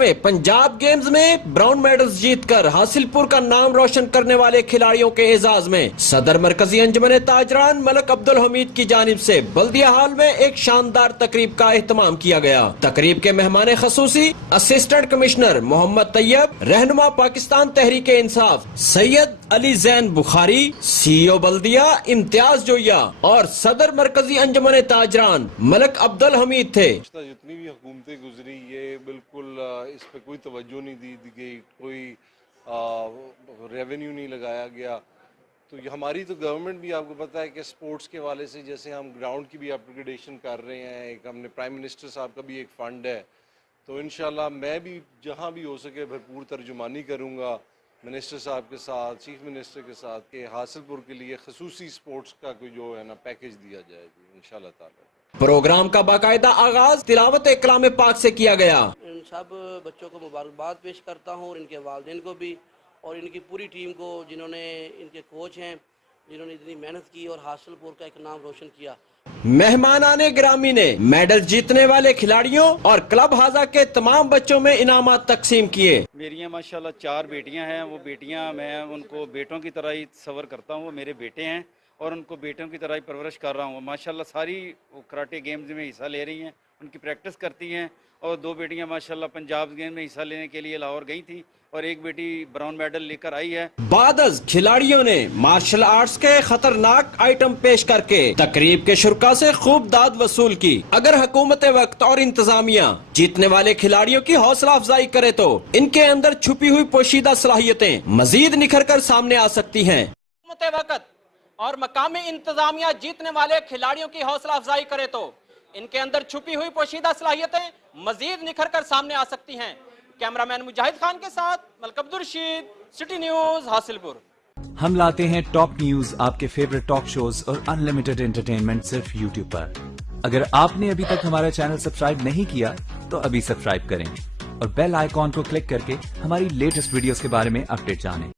17वें Punjab games में brown medals जीतकर हासिलपुर का नाम रोशन करने वाले खिलाड़ियों के एजाज में सदर मरकजी अंजुमन ताजरान मलिक अब्दुल हमीद की जानिब से बल्दिया हाल में एक शानदार तकरीब का एहतमाम किया गया। तकरीब के मेहमान खसूसी असिस्टेंट कमिश्नर मोहम्मद तैयब, रहनुमा पाकिस्तान तहरीक इंसाफ सैयद अली जैन बुखारी, CEO बल्दिया इम्तियाज जोया और सदर मरकजी अंजुमन ताजरान मलिक अब्दुल हमीद थे। जितनी भी हुकूमतें गुजरी ये बिल्कुल इस पे कोई तवज्जो नहीं दी गई, कोई रेवेन्यू नहीं लगाया गया। तो ये हमारी तो गवर्नमेंट भी आपको पता है कि स्पोर्ट्स के वाले से जैसे हम ग्राउंड की भी अपग्रेडेशन कर रहे हैं, एक हमने प्राइम मिनिस्टर साहब का भी एक फ़ंड है, तो इंशाल्लाह मैं भी जहाँ भी हो सके भरपूर तर्जुमानी करूँगा मिनिस्टर साहब के साथ, चीफ मिनिस्टर के साथ कि हासिलपुर के लिए खसूसी स्पोर्ट्स का कोई जो है ना पैकेज दिया जाएगी इंशाल्लाह ताला। प्रोग्राम का बाकायदा आगाज तिलावत कलाम पाक से किया गया। इन सब बच्चों को मुबारकबाद पेश करता हूँ और इनके वालिदैन को भी और इनकी पूरी टीम को जिन्होंने इनके कोच हैं जिन्होंने इतनी मेहनत की और हासिलपुर का एक नाम रोशन किया। मेहमानाने ग्रामी ने मेडल जीतने वाले खिलाड़ियों और क्लब हाजा के तमाम बच्चों में इनामात तकसीम किए। मेरी माशाल्लाह 4 बेटियां हैं, वो बेटियां मैं उनको बेटों की तरह ही सवर करता हूँ, वो मेरे बेटे हैं और उनको बेटों की तरह ही परवरिश कर रहा हूँ। माशाल्लाह सारी वो कराटे गेम्स में हिस्सा ले रही हैं, उनकी प्रैक्टिस करती हैं और 2 बेटियां माशाल्लाह पंजाब गेम में हिस्सा लेने के लिए लाहौर गई थी और एक बेटी ब्राउन मेडल लेकर आई है। बादज खिलाड़ियों ने मार्शल आर्ट्स के खतरनाक आइटम पेश करके तकरीब के शुरका से खूब दाद वसूल की। अगर हुकूमत वक्त और इंतजामिया जीतने वाले खिलाड़ियों की हौसला अफजाई करे तो इनके अंदर छुपी हुई पोशीदा सलाहियतें मजीद निखर कर सामने आ सकती हैं। हुकूमत वक्त और मकामी इंतजामिया जीतने वाले खिलाड़ियों की हौसला अफजाई करे तो इनके अंदर छुपी हुई पोशीदा सलाहियतें मजीद निखर कर सामने आ सकती हैं। कैमरामैन मुजाहिद खान के साथ मलिक अब्दुल रशीद, सिटी न्यूज हासिलपुर। हम लाते हैं टॉप न्यूज, आपके फेवरेट टॉक शोज और अनलिमिटेड एंटरटेनमेंट सिर्फ यूट्यूब पर। अगर आपने अभी तक हमारा चैनल सब्सक्राइब नहीं किया तो अभी सब्सक्राइब करें और बेल आइकॉन को क्लिक करके हमारी लेटेस्ट वीडियोस के बारे में अपडेट जानें।